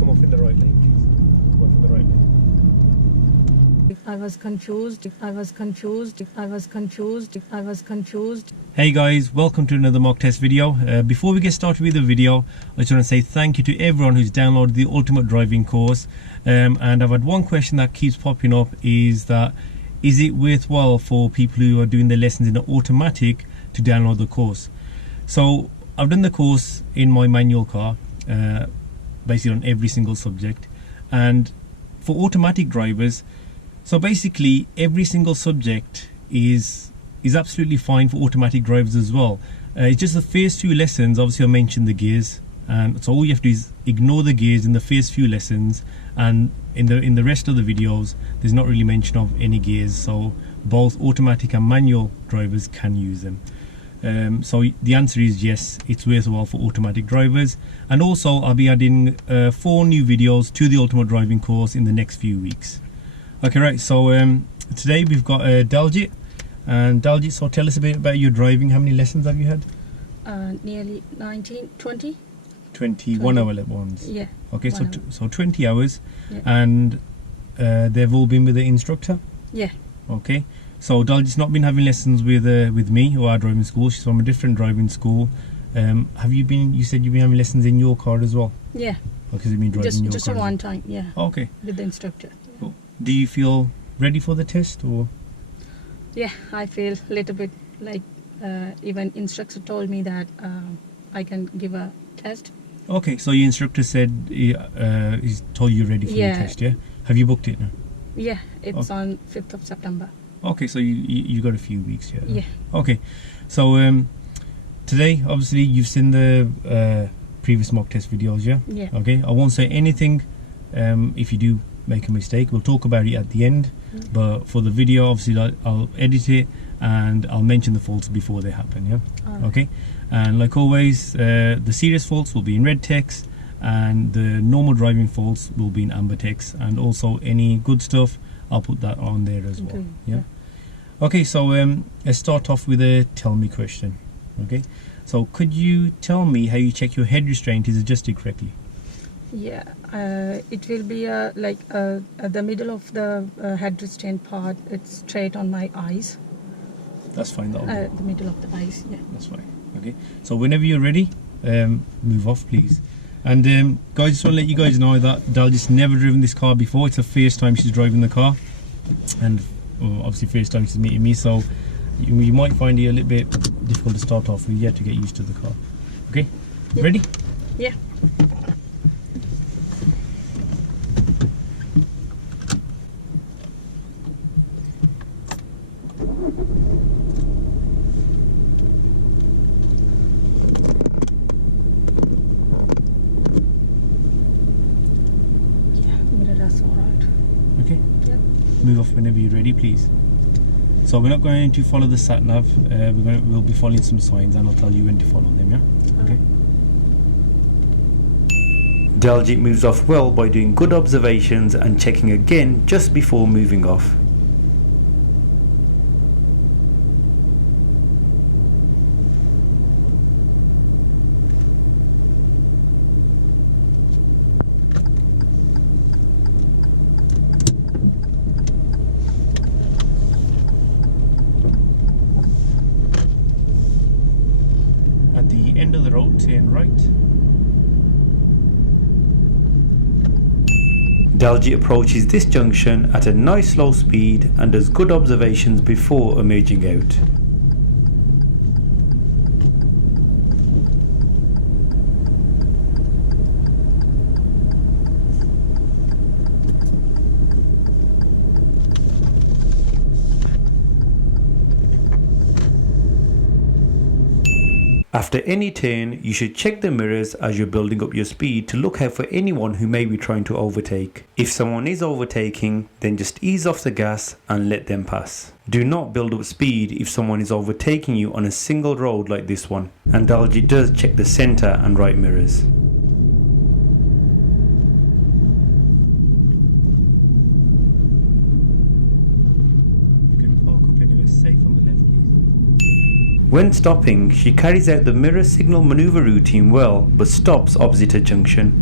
come off in the right lane, please. Come off in the right lane. I was confused. Hey guys, welcome to another mock test video. Before we get started with the video, I just want to say thank you to everyone who's downloaded the Ultimate Driving course. And I've had one question that keeps popping up, is it worthwhile for people who are doing their lessons in an automatic to download the course? So I've done the course in my manual car, basically on every single subject, and for automatic drivers, so basically every single subject is absolutely fine for automatic drivers as well. It's just the first few lessons, obviously I mentioned the gears, and so all you have to do is ignore the gears in the first few lessons, and in the rest of the videos there's not really mention of any gears, so both automatic and manual drivers can use them. So the answer is yes, it's worthwhile for automatic drivers. And also I'll be adding 4 new videos to the Ultimate Driving course in the next few weeks. Okay, right, so today we've got Daljit. And Daljit, so tell us a bit about your driving. How many lessons have you had? Nearly 20. 21 hour ones. Yeah. Okay, so 20 hours. Yeah. And they've all been with the instructor? Yeah. Okay, so Daljit's not been having lessons with me or our driving school. She's from a different driving school. You said you've been having lessons in your car as well? Yeah. Because you've been driving your just car? Just one time, yeah. Okay. With the instructor. Cool. Do you feel ready for the test, or? Yeah, I feel a little bit like even instructor told me that I can give a test. Okay, so your instructor said he's told you ready for your test, yeah? Have you booked it now? Yeah, it's on 5th of September. Okay, so you got a few weeks, yeah? Yeah. Okay, so today, obviously, you've seen the previous mock test videos, yeah? Yeah. Okay, I won't say anything if you do make a mistake. We'll talk about it at the end, but for the video, obviously, I'll edit it and I'll mention the faults before they happen, yeah? Right. Okay, and like always, the serious faults will be in red text, and the normal driving faults will be in amber text, and also any good stuff I'll put that on there as well. Okay. Yeah. Okay, so let's start off with a tell me question. Okay, so could you tell me how you check your head restraint is adjusted correctly? Yeah, it will be like the middle of the head restraint part. It's straight on my eyes. That's fine. The middle of the eyes. Yeah. That's fine. Okay, so whenever you're ready, move off, please. And guys, just want to let you guys know that Daljit's never driven this car before. It's the first time she's driving the car, and obviously first time she's meeting me, so you might find it a little bit difficult to start off with. You have to get used to the car. Okay, Yeah. Ready? Yeah. That's all right. Okay. Yep. Move off whenever you're ready, please. So we're not going to follow the sat nav. We'll be following some signs, and I'll tell you when to follow them. Yeah. Okay. Daljit moves off well by doing good observations and checking again just before moving off. At the end of the road, turn right. Daljit approaches this junction at a nice slow speed and does good observations before emerging out. After any turn, you should check the mirrors as you're building up your speed to look out for anyone who may be trying to overtake. If someone is overtaking, then just ease off the gas and let them pass. Do not build up speed if someone is overtaking you on a single road like this one. And Daljit does check the centre and right mirrors. When stopping, she carries out the mirror signal manoeuvre routine well, but stops opposite a junction.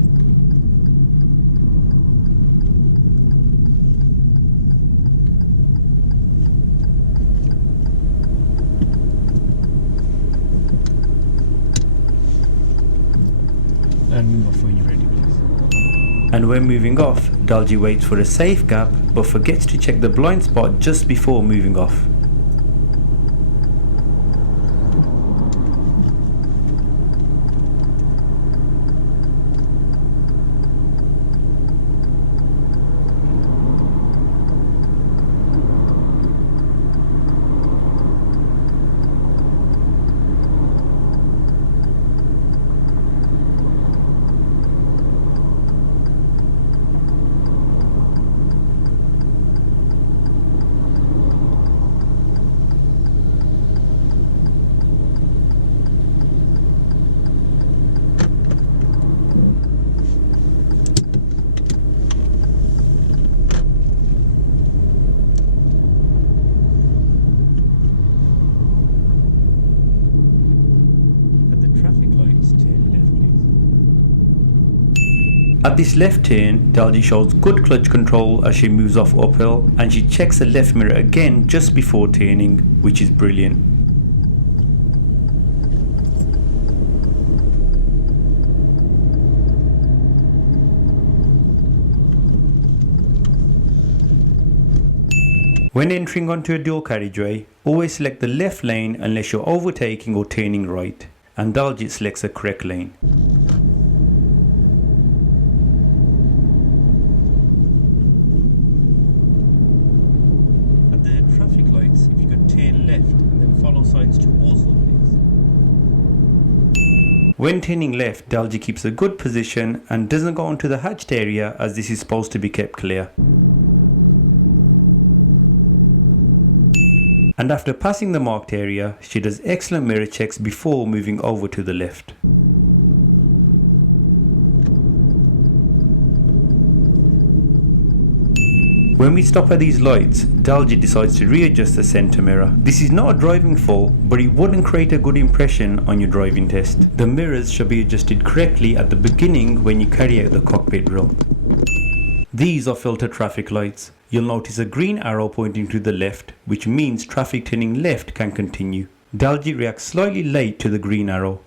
And move off when you're ready, please. And when moving off, Daljit waits for a safe gap but forgets to check the blind spot just before moving off. At this left turn, Daljit shows good clutch control as she moves off uphill, and she checks the left mirror again just before turning, which is brilliant. When entering onto a dual carriageway, always select the left lane unless you're overtaking or turning right, and Daljit selects the correct lane. If you could turn left and then follow signs to also, please. When turning left, Daljit keeps a good position and doesn't go onto the hatched area as this is supposed to be kept clear. And after passing the marked area, she does excellent mirror checks before moving over to the left. When we stop at these lights, Daljit decides to readjust the centre mirror. This is not a driving fault, but it wouldn't create a good impression on your driving test. The mirrors should be adjusted correctly at the beginning when you carry out the cockpit drill. These are filter traffic lights. You'll notice a green arrow pointing to the left, which means traffic turning left can continue. Daljit reacts slightly late to the green arrow.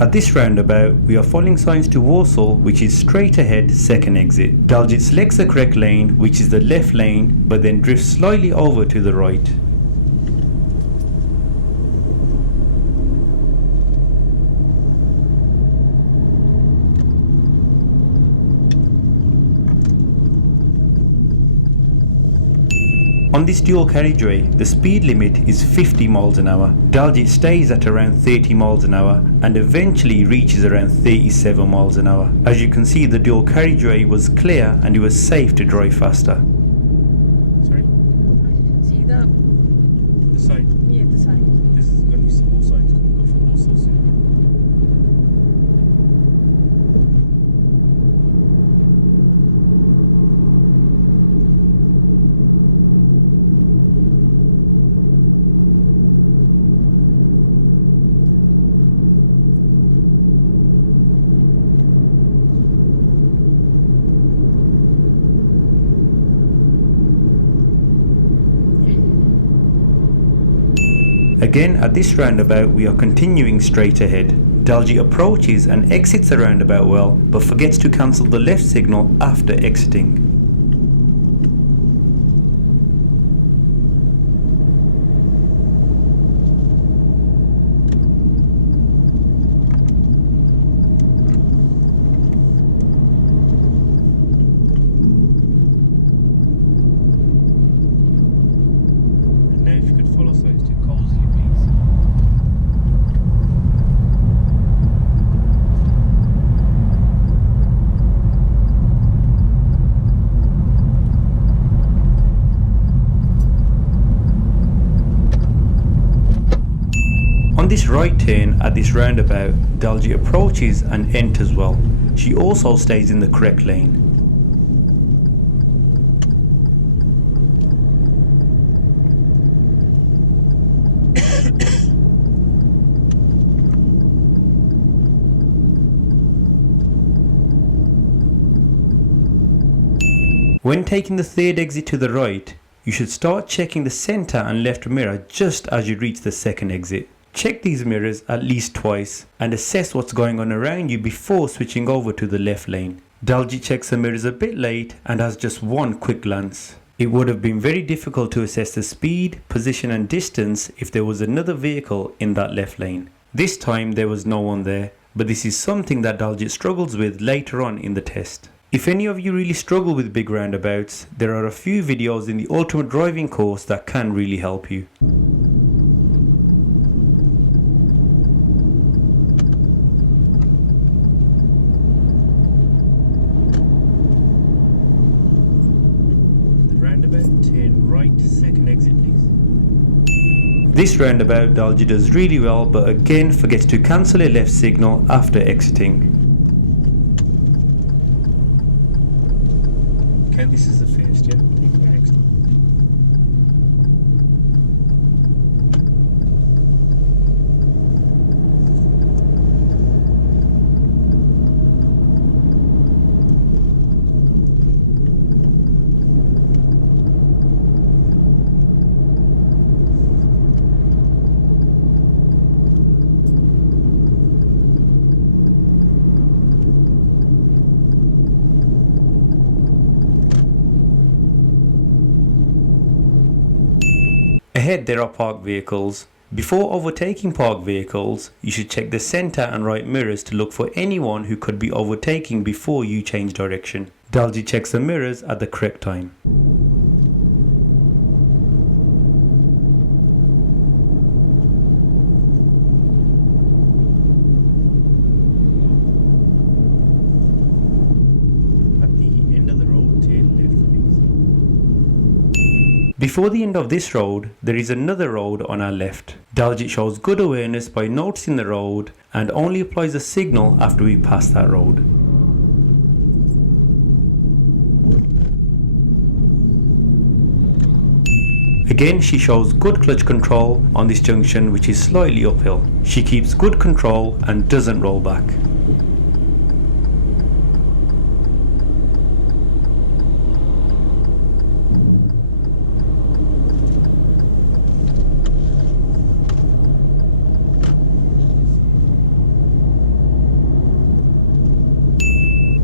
At this roundabout, we are following signs to Warsaw, which is straight ahead, second exit. Daljit selects the correct lane, which is the left lane, but then drifts slightly over to the right. On this dual carriageway, the speed limit is 50 miles an hour. Daljit stays at around 30 miles an hour and eventually reaches around 37 miles an hour. As you can see, the dual carriageway was clear and it was safe to drive faster. Sorry? I didn't see The sign. yeah, the sign. This is going to be some more signs coming up for Warsaw soon. Again, at this roundabout, we are continuing straight ahead. Daljit approaches and exits the roundabout well, but forgets to cancel the left signal after exiting. And now if you could follow signs to Cosley, please. On this right turn at this roundabout, Daljit approaches and enters well. She also stays in the correct lane. When taking the third exit to the right, you should start checking the centre and left mirror just as you reach the second exit. Check these mirrors at least twice and assess what's going on around you before switching over to the left lane. Daljit checks the mirrors a bit late and has just one quick glance. It would have been very difficult to assess the speed, position and distance if there was another vehicle in that left lane. This time there was no one there, but this is something that Daljit struggles with later on in the test. If any of you really struggle with big roundabouts, there are a few videos in the Ultimate Driving course that can really help you. Roundabout, turn right, second exit please. This roundabout Daljit does really well, but again forgets to cancel a left signal after exiting. Okay, this is the first, yeah? Take the next one. Ahead there are parked vehicles. Before overtaking parked vehicles, you should check the centre and right mirrors to look for anyone who could be overtaking before you change direction. Daljit checks the mirrors at the correct time. At the end of the road, turn left please. Before the end of this road, there is another road on our left. Daljit shows good awareness by noticing the road and only applies a signal after we pass that road. Again, she shows good clutch control on this junction, which is slightly uphill. She keeps good control and doesn't roll back.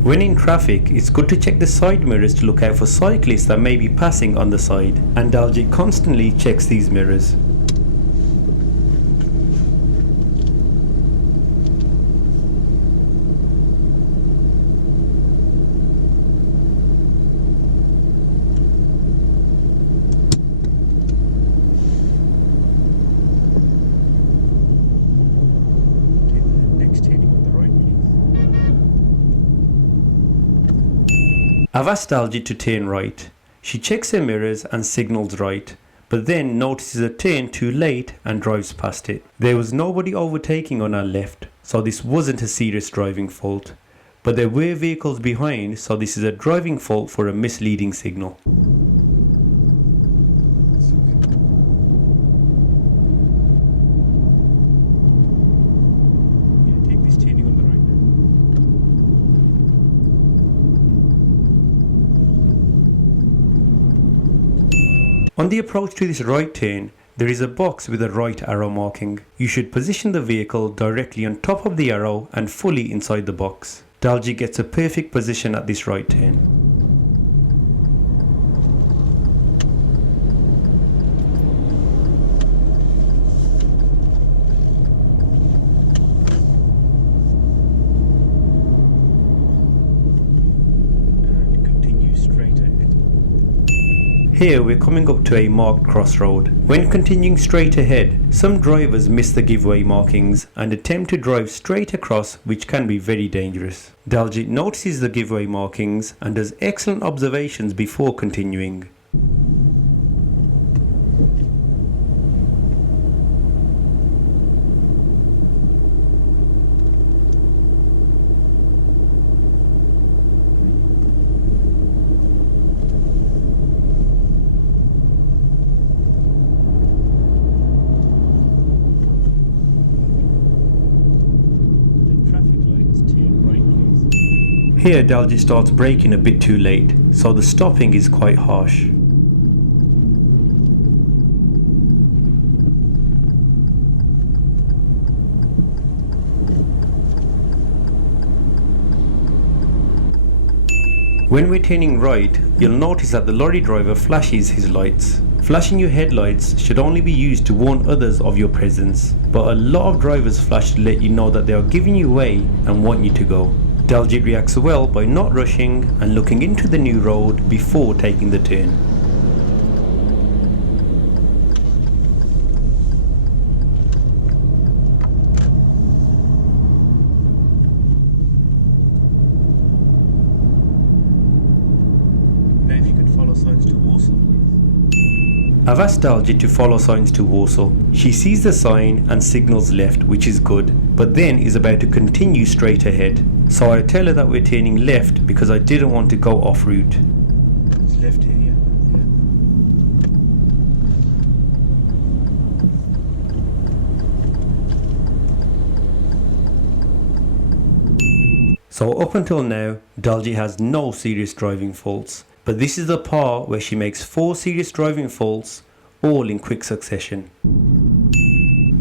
When in traffic, it's good to check the side mirrors to look out for cyclists that may be passing on the side, and Daljit constantly checks these mirrors. Take the next turning on the right please. I've asked Daljit to turn right. She checks her mirrors and signals right, but then notices a turn too late and drives past it. There was nobody overtaking on our left, so this wasn't a serious driving fault. But there were vehicles behind, so this is a driving fault for a misleading signal. Yeah, take this turning on the right now. On the approach to this right turn, there is a box with a right arrow marking. You should position the vehicle directly on top of the arrow and fully inside the box. Daljit gets a perfect position at this right turn. And continue straight ahead. Here we're coming up to a marked crossroad. When continuing straight ahead, some drivers miss the giveaway markings and attempt to drive straight across, which can be very dangerous. Daljit notices the giveaway markings and does excellent observations before continuing. Here Daljit starts braking a bit too late, so the stopping is quite harsh. When we're turning right, you'll notice that the lorry driver flashes his lights. Flashing your headlights should only be used to warn others of your presence, but a lot of drivers flash to let you know that they are giving you way and want you to go. Daljit reacts well by not rushing and looking into the new road before taking the turn. Now if you could follow signs to Warsaw, please. I've asked Daljit to follow signs to Warsaw. She sees the sign and signals left, which is good, but then is about to continue straight ahead. So I tell her that we're turning left because I didn't want to go off route. It's left here, yeah. So up until now, Daljit has no serious driving faults. But this is the part where she makes 4 serious driving faults, all in quick succession.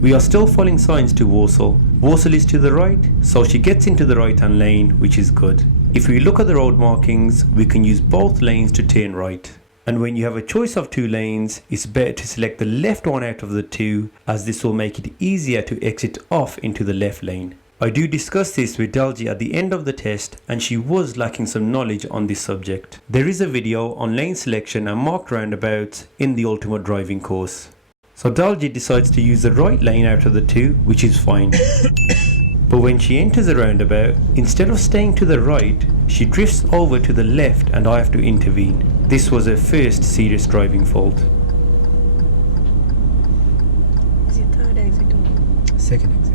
We are still following signs to Warsaw. Warsaw is to the right, so she gets into the right hand lane, which is good. If we look at the road markings, we can use both lanes to turn right. And when you have a choice of 2 lanes, it's better to select the left one out of the 2, as this will make it easier to exit off into the left lane. I do discuss this with Daljit at the end of the test, and she was lacking some knowledge on this subject. There is a video on lane selection and marked roundabouts in the Ultimate Driving course. So Daljit decides to use the right lane out of the 2, which is fine. But when she enters a roundabout, instead of staying to the right, she drifts over to the left and I have to intervene. This was her first serious driving fault. Is it third exit or? Second exit.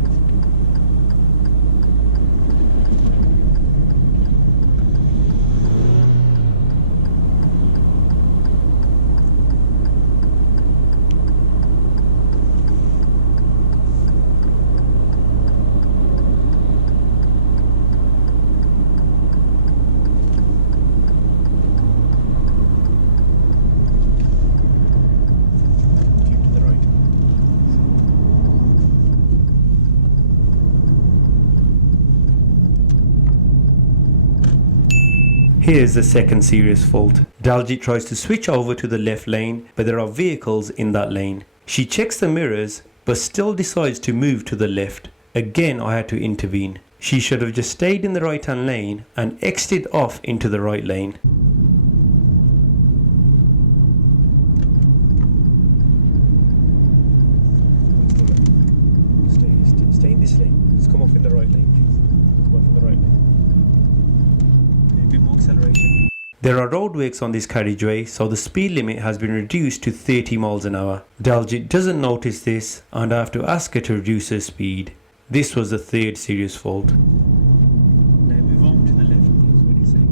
Here's the second serious fault. Daljit tries to switch over to the left lane, but there are vehicles in that lane. She checks the mirrors, but still decides to move to the left. Again, I had to intervene. She should have just stayed in the right hand lane and exited off into the right lane. Stay in this lane. Just come off in the right lane, please. Come off in the right lane. A bit more acceleration. There are roadworks on this carriageway, so the speed limit has been reduced to 30 miles an hour. Daljit doesn't notice this and I have to ask her to reduce her speed. This was the third serious fault. Now move over to the left, please, when you're safe.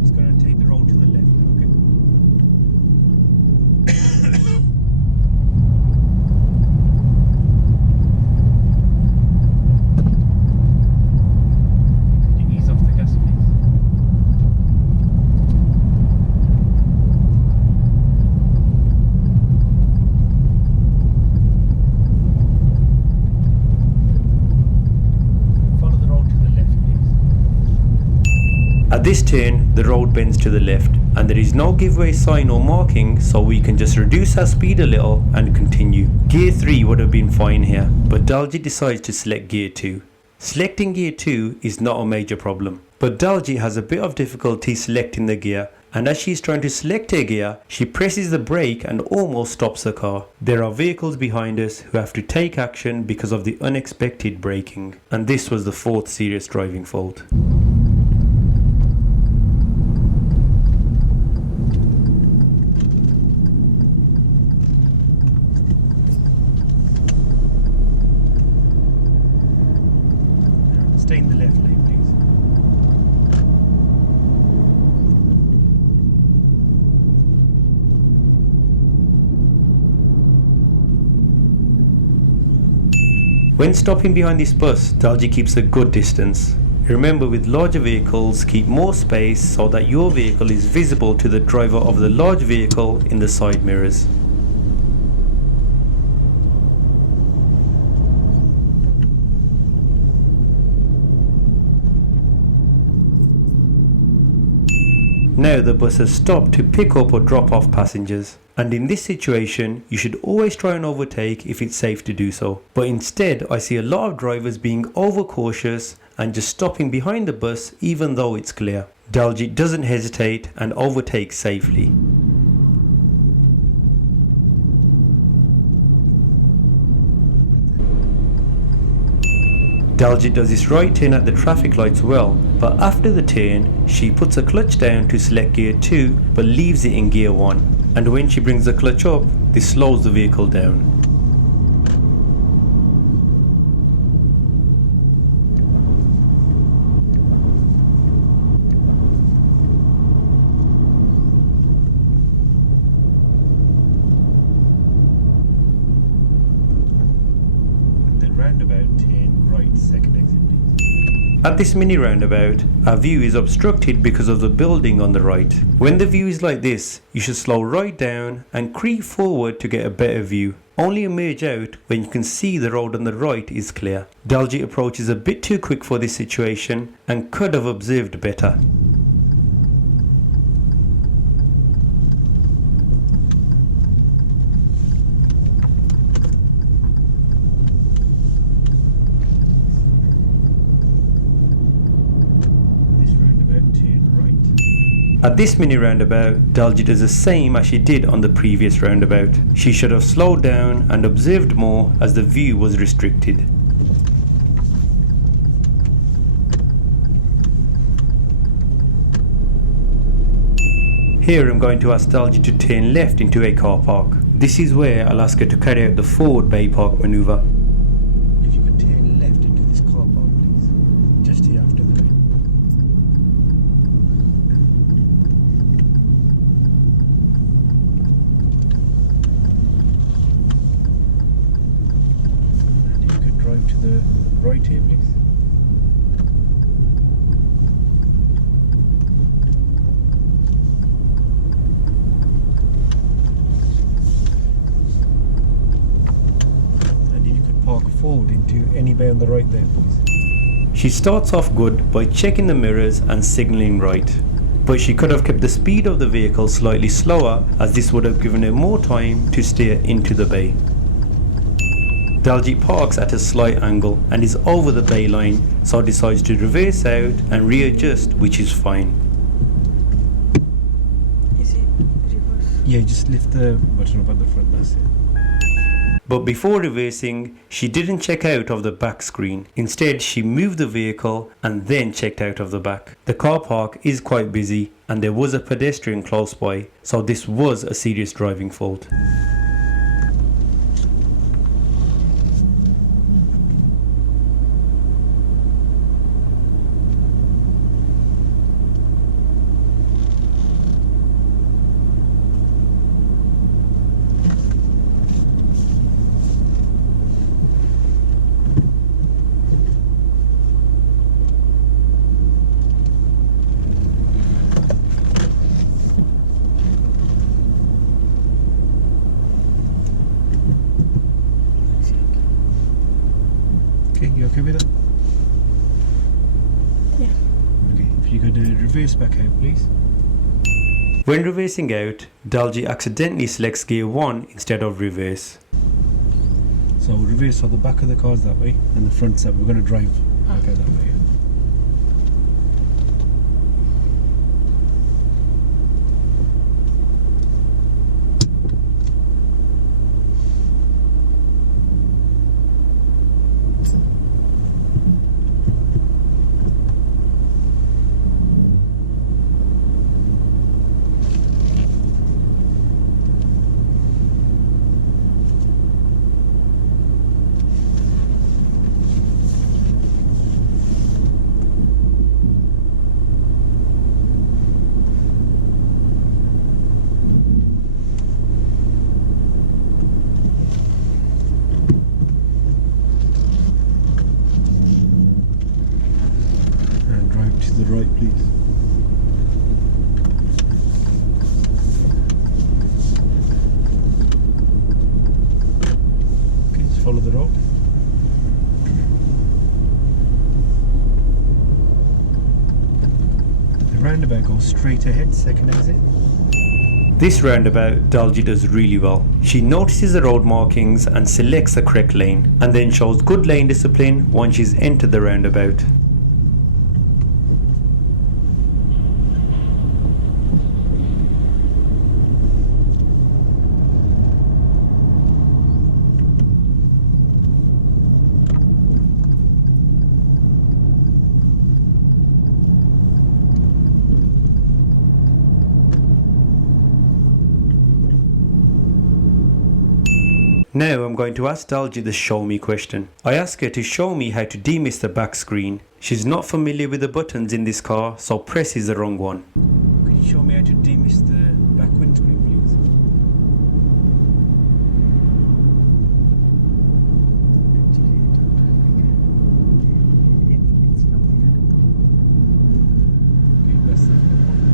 It's going to take the road to the left now, okay? Can you ease off the gas, please? Follow the road to the left, please. At this turn, the road bends to the left and there is no giveaway sign or marking, so we can just reduce our speed a little and continue. Gear 3 would have been fine here, but Daljit decides to select Gear 2. Selecting Gear 2 is not a major problem, but Daljit has a bit of difficulty selecting the gear, and as she's trying to select her gear, she presses the brake and almost stops the car. There are vehicles behind us who have to take action because of the unexpected braking, and this was the fourth serious driving fault. Stay in the left lane, please. When stopping behind this bus, Daljit keeps a good distance. Remember, with larger vehicles, keep more space so that your vehicle is visible to the driver of the large vehicle in the side mirrors. Now the bus has stopped to pick up or drop off passengers. And in this situation, you should always try and overtake if it's safe to do so. But instead, I see a lot of drivers being overcautious and just stopping behind the bus even though it's clear. Daljit doesn't hesitate and overtakes safely. Daljit does this right turn at the traffic lights well, but after the turn, she puts a clutch down to select gear 2 but leaves it in gear 1. And when she brings the clutch up, this slows the vehicle down. The roundabout, turn right, second exit please. At this mini roundabout, our view is obstructed because of the building on the right. When the view is like this, you should slow right down and creep forward to get a better view. Only emerge out when you can see the road on the right is clear. Daljit approaches a bit too quick for this situation and could have observed better. At this mini roundabout, Daljit does the same as she did on the previous roundabout. She should have slowed down and observed more as the view was restricted. Here I'm going to ask Daljit to turn left into a car park. This is where I'll ask her to carry out the forward bay park manoeuvre. If you could turn left into this car park please, just here after the bay. To the right here please. And if you could park forward into any bay on the right there please. She starts off good by checking the mirrors and signalling right, but she could have kept the speed of the vehicle slightly slower as this would have given her more time to steer into the bay. Daljit parks at a slight angle and is over the bay line, so decides to reverse out and readjust, which is fine. Is it reverse? Yeah, just lift the button up at the front, that's it. But before reversing, she didn't check out of the back screen. Instead, she moved the vehicle and then checked out of the back. The car park is quite busy and there was a pedestrian close by, so this was a serious driving fault. Okay, you okay with that? Yeah. Okay, if you could reverse back out please. When reversing out, Daljit accidentally selects gear 1 instead of reverse. So reverse, so the back of the car's that way and the front's that way. We're going to drive back out that way. Okay, just follow the road. The roundabout goes straight ahead, second exit. This roundabout Daljit does really well. She notices the road markings and selects the correct lane, and then shows good lane discipline once she's entered the roundabout. Now I'm going to ask Daljit the show me question. I ask her to show me how to demist the back screen. She's not familiar with the buttons in this car, so presses the wrong one. Can you show me how to demist the back windscreen, please? Okay, that's the one.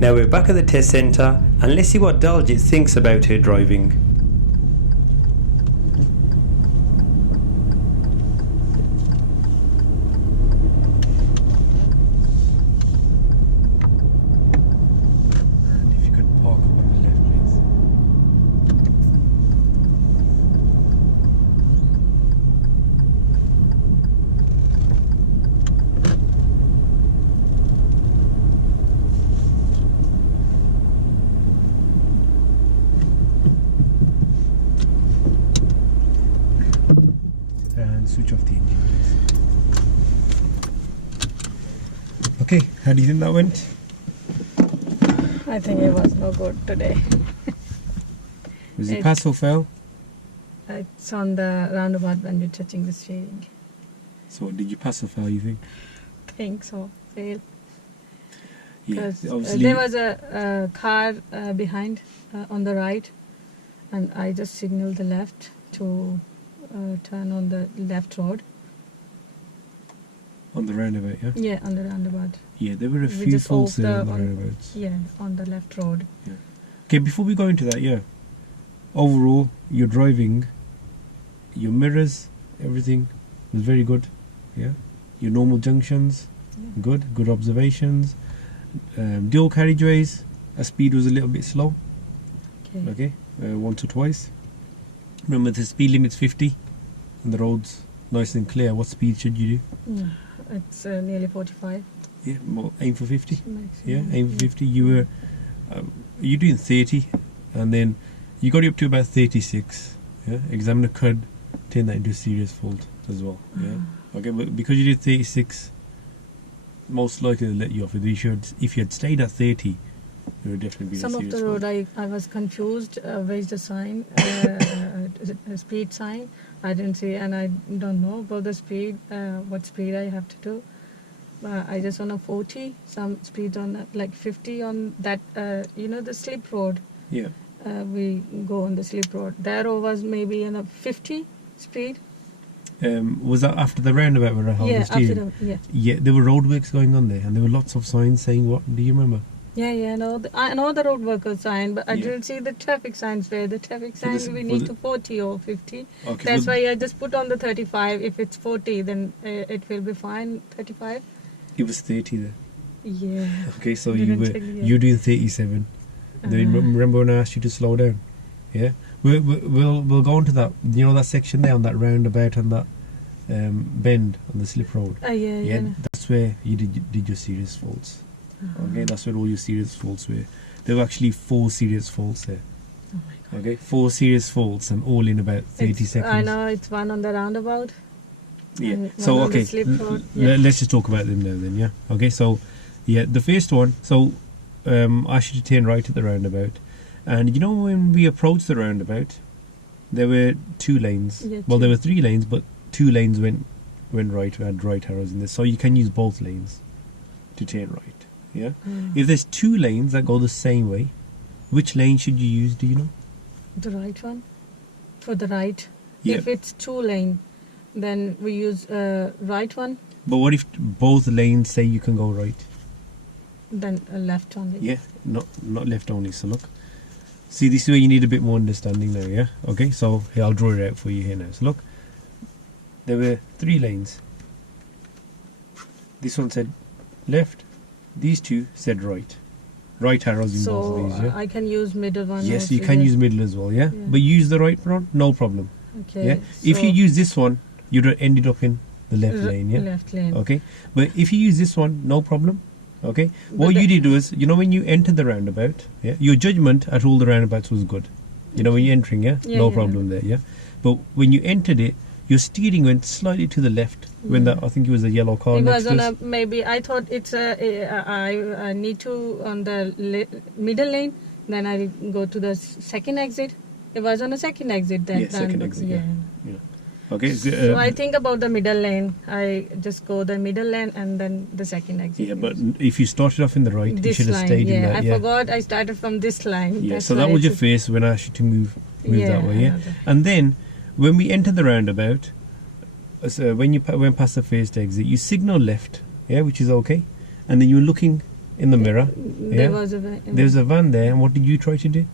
Now we're back at the test centre, and let's see what Daljit thinks about her driving. And if you could park up on the left, please. And switch off the engine, please. Okay, how do you think that went? I think it was no good today. Was it pass or fail? It's on the roundabout when you're touching the steering. So did you pass or fail, you think? Think so. Fail. Yeah, Because obviously. there was a car behind on the right, and I just signaled the left to turn on the left road. On the roundabout, yeah? Yeah, on the roundabout. Yeah, there were a We few just faults off there on the- the roundabouts. Yeah, on the left road. Okay, before we go into that, yeah. Overall, your driving, your mirrors, everything was very good. Yeah. Your normal junctions, Yeah. good observations. Dual carriageways, speed was a little bit slow. Okay. Okay, once or twice. Remember the speed limit's 50 and the road's nice and clear. What speed should you do? Yeah, it's nearly 45. Yeah, aim for 50. Maximum. Yeah, aim for 50. You were doing 30, and then you got it up to about 36. Yeah, examiner could turn that into a serious fault as well. Yeah, okay, but because you did 36, most likely they'll let you off. If you had stayed at 30, it would definitely be Some a of serious the road fault. I was confused. Where's the sign? A speed sign. I didn't see, and I don't know about the speed. What speed I have to do? I just on a 40. Some speed on like 50 on that. The slip road. Yeah. We go on the slip road. There was maybe in a 50 speed. Was that after the roundabout where I held Yeah, the steering? after the Yeah, there were roadworks going on there, and there were lots of signs saying what? Do you remember? Yeah. I know the road worker sign, but I Yeah. didn't see the traffic signs where the traffic So this- sign we was need it- to 40 or 50. Okay, That's well, why I just put on the 35. If it's 40, then it will be fine. 35. it was 30 there. Yeah. Okay, so Didn't you were check it. you doing 37. Then remember when I asked you to slow down? Yeah, we'll go on to that. You know that section there on that roundabout and that bend on the slip road. Yeah. That's where you did your serious faults. Okay, that's where all your serious faults were. There were actually 4 serious faults there. Oh my God. Okay, 4 serious faults and all in about 30 seconds. I know it's one on the roundabout. Yeah. and So one on the okay, slip road. Yeah. let's just talk about them now then. Yeah. Okay. So yeah, the first one. So I should turn right at the roundabout, and you know when we approached the roundabout, there were 2 lanes. Yeah, Well, there 2. were 3 lanes, but 2 lanes went right. We had right arrows in this, so you can use both lanes to turn right. Yeah. If there's two lanes that go the same way, which lane should you use? Do you know? The right one. For the right. Yeah. If it's 2 lane, then we use right one. But what if both lanes say you can go right? Then left only. Yeah, not left only. So look, see, this is where you need a bit more understanding now. Yeah. Okay. So here, I'll draw it out for you here now. So look, there were 3 lanes. This one said left. These 2 said right. Right arrows in both of these. Yeah. I can use middle one. Yes, also, you can yeah. use middle as well. Yeah. Yeah. But use the right one, no problem. Okay. Yeah. If you use this one, you'd have ended up in the left lane. Yeah. Left lane. Okay. But if you use this one, no problem. Okay. What you did was, you know, when you entered the roundabout, yeah, your judgment at all the roundabouts was good. You know, when you're entering, yeah, no problem there, yeah. But when you entered it, your steering went slightly to the left when that, I think it was a yellow car. It next was on to us. maybe I thought it's I need to on the middle lane. Then I go to the second exit. It was on the second exit then. Yeah, second exit. Yeah. Okay. So I think about the middle lane. I just go the middle lane and then the second exit. Yeah, but if you started off in the right, this you should have line, stayed in yeah. that. I forgot I started from this line. Yeah, That's so that why was I your face when I asked you to move that way. I Yeah, know that. and then when we entered the roundabout, so when you went past the first exit, you signal left, yeah, which is okay, and then you were looking in the mirror. There was a There was a van there, and what did you try to do?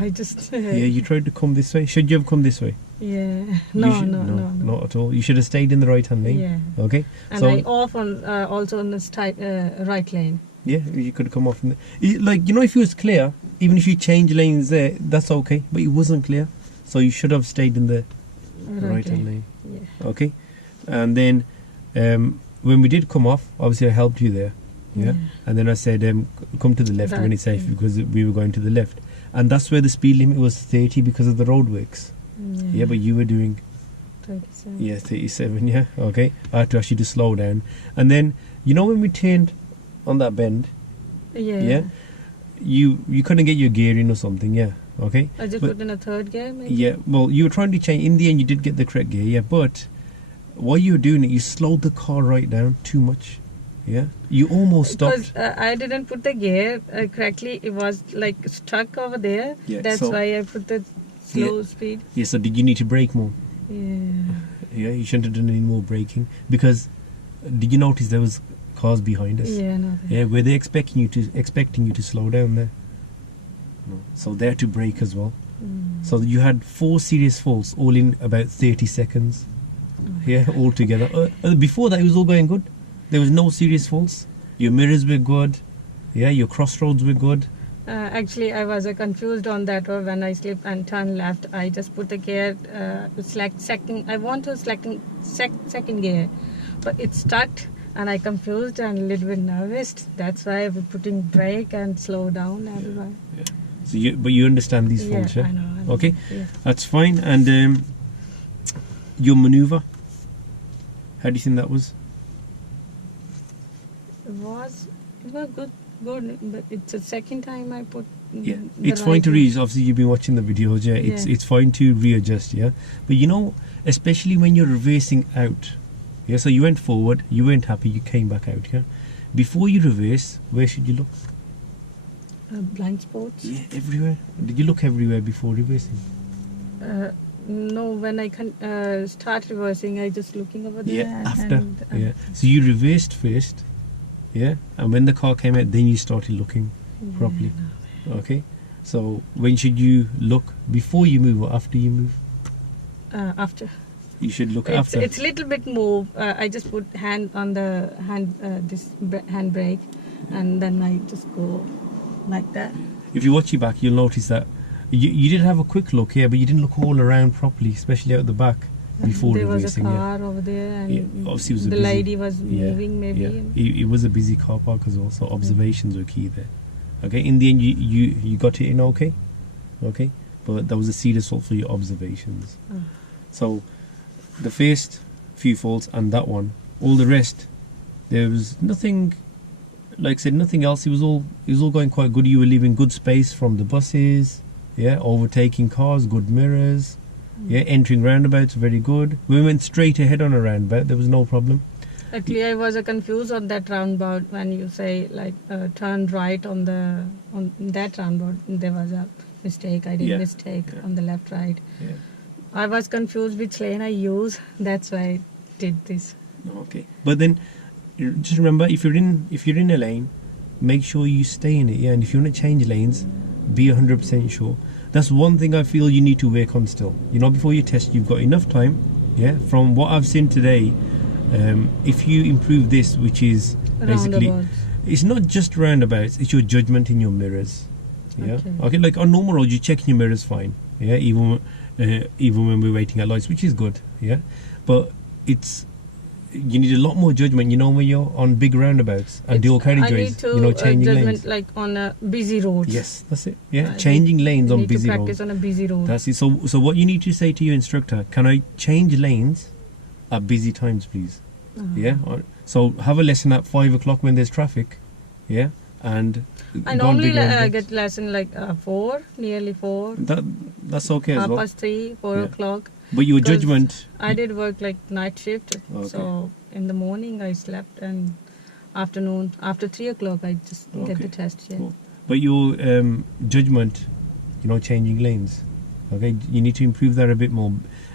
I just Yeah, you tried to come this way. Should you have come this way? yeah. You No, should- no, not at all. You should have stayed in the right hand lane. Yeah. Okay. And So I off on also on the right lane. yeah, you could have come off. Like, you know, if it was clear, even if you change lanes there, that's okay. But it wasn't clear, so you should have stayed in the right hand lane. Yeah. Okay. And then when we did come off, obviously I helped you there. Yeah. And then I said, come to the left when it's safe, because we were going to the left. And that's where the speed limit was 30 because of the roadworks. Yeah, but you were doing 37. yeah 37. Yeah. Okay. I had to actually just slow down. And then, you know, when we turned on that bend, Yeah. you couldn't get your gear in or something. Yeah. Okay. I just But- put in a third gear maybe. Yeah, well, you were trying to change. In the end, you did get the correct gear, yeah. But while you were doing it, you slowed the car right down too much. Yeah, you almost stopped. Because I didn't put the gear correctly. It was like stuck over there. Yeah, That's so- why I put the slow speed. Yeah, so did you need to brake more? Yeah. Yeah, you shouldn't have done any more braking, because did you notice there was cars behind us? Yeah. No. Yeah, were they expecting you to slow down there? No. So they had to brake as well. So you had 4 serious faults, all in about 30 seconds. Yeah, all together. Before that, it was all going good. There was no serious faults. Your mirrors were good. Yeah, your crossroads were good. Actually, I was confused on that road when I slipped and turned left. I just put the gear, select second. I want to select second gear, but it stuck, and I confused and a little bit nervous. That's why I was putting brake and slow down everywhere. Yeah. So but you understand these faults, yeah? I know. Okay, Yeah. that's fine. And your maneuver, how do you think that was? It was good, but it's the second time I put. Yeah, the it's fine right to one. read. Obviously, you've been watching the videos. Yeah, it's fine to readjust. Yeah, but you know, especially when you're reversing out. Yeah, so you went forward, you weren't happy, you came back out. Yeah, before you reverse, where should you look? Blind spots. Yeah, everywhere. Did you look everywhere before reversing? No, when I can start reversing, I just looking over there. Yeah, after. And, Yeah, so you reversed first. Yeah, and when the car came out, then you started looking properly. Okay, so when should you look? Before you move or after you move? After. You should look It's after. it's little bit move. I just put hand on the hand brake, and then I just go like that. If you watch your back, you'll notice that you did have a quick look here, but you didn't look all around properly, especially out the back before There was a reversing. car over there, and Yeah, obviously it was a the busy- lady was moving maybe. Yeah, it was a busy car park as well, so observations were key there. Okay, in the end, you got it in okay, but that was a serious fault for your observations. So the first few faults and that one, all the rest, there was nothing. Like I said, nothing else. It was all going quite good. You were leaving good space from the buses. Yeah, overtaking cars, good mirrors. Yeah, entering roundabouts, very good. We went straight ahead on a roundabout. There was no problem. Actually, I was confused on that roundabout when you say like turn right on that roundabout. There was a mistake. I did mistake on the left right. Yeah. I was confused which lane I use. That's why I did this. Okay, but then just remember, if you're in a lane, make sure you stay in it. Yeah, and if you want to change lanes, be 100% sure. That's one thing I feel you need to work on still. You know, before you test, you've got enough time. Yeah, from what I've seen today, if you improve this, which is basically, it's not just roundabouts, it's your judgment in your mirrors. Yeah. Okay, like on normal roads, you check your mirrors fine. Yeah, even when we're waiting at lights, which is good. Yeah, but you need a lot more judgment, you know, when you're on big roundabouts and dual carriageways, you know, changing lanes. Like on a busy road. Yes, that's it. Yeah, changing lanes on busy roads. Practice on a busy road. That's it. So what you need to say to your instructor, can I change lanes at busy times, please? Yeah. So have a lesson at 5 o'clock when there's traffic. Yeah, and I normally get lesson like 4, nearly 4. That's okay as well. 3, 4 o'clock. But your judgment. I did work like night shift, so in the morning I slept, and afternoon after 3 o'clock I just get the test. Yeah. Cool. But your judgment, you know, changing lanes. Okay, you need to improve that a bit more.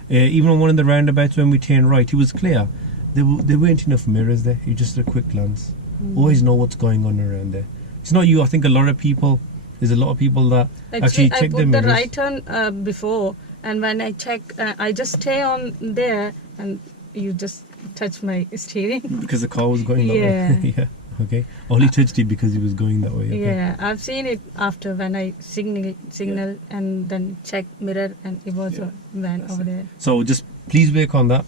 Even on one of the roundabouts when we turned right, it was clear. There weren't enough mirrors there. You just a quick glance. Always know what's going on around there. It's not you. I think there's a lot of people that actually check their mirrors. I put the right turn before, and when I check, I just stay on there, and you just touch my steering. Because the car was going that way. Yeah. Okay. Only touched it because it was going that way. Okay. Yeah, I've seen it after when I signal and then check mirror, and it was a van over there. So just please work on that.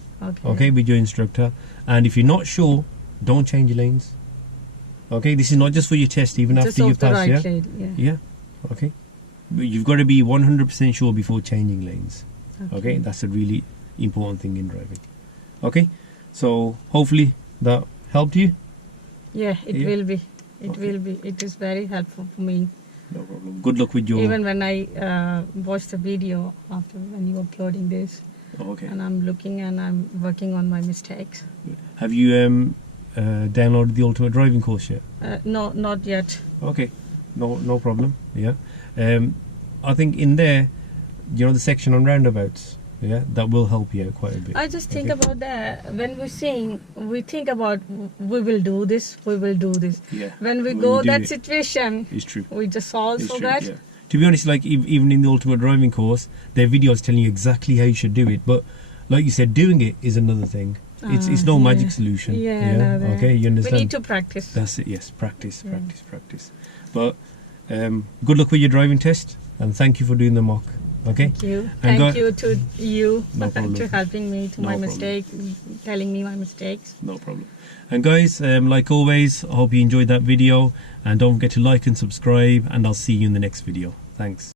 Okay, with your instructor. And if you're not sure, don't change lanes. Okay, this is not just for your test, even just after you pass. Right lane, yeah. Okay. But you've got to be 100% sure before changing lanes. Okay, that's a really important thing in driving. Okay, so hopefully that helped you. Yeah, it will be. It will be. It is very helpful for me. No problem. Good luck with your. Even when I watch the video after when you're uploading this. Okay. And I'm looking and I'm working on my mistakes. Have you downloaded the Ultimate Driving course yet? No, not yet. Okay, no problem. Yeah, I think in there, you know, the section on roundabouts. Yeah, that will help you out quite a bit. I just think about that when we sing, we think about we will do this, we will do this. Yeah. When we go that situation, it's true. We just solve for that. Yeah. To be honest, like even in the Ultimate Driving course, their videos telling you exactly how you should do it. But like you said, doing it is another thing. It's no magic solution. Yeah. No, okay, you understand? We need to practice. That's it. Yes, practice. But good luck with your driving test, and thank you for doing the mock. Okay. Thank you. Thank you to you to helping me to my mistake, telling me my mistakes. No problem. And guys, like always, I hope you enjoyed that video, and don't forget to like and subscribe, and I'll see you in the next video. Thanks.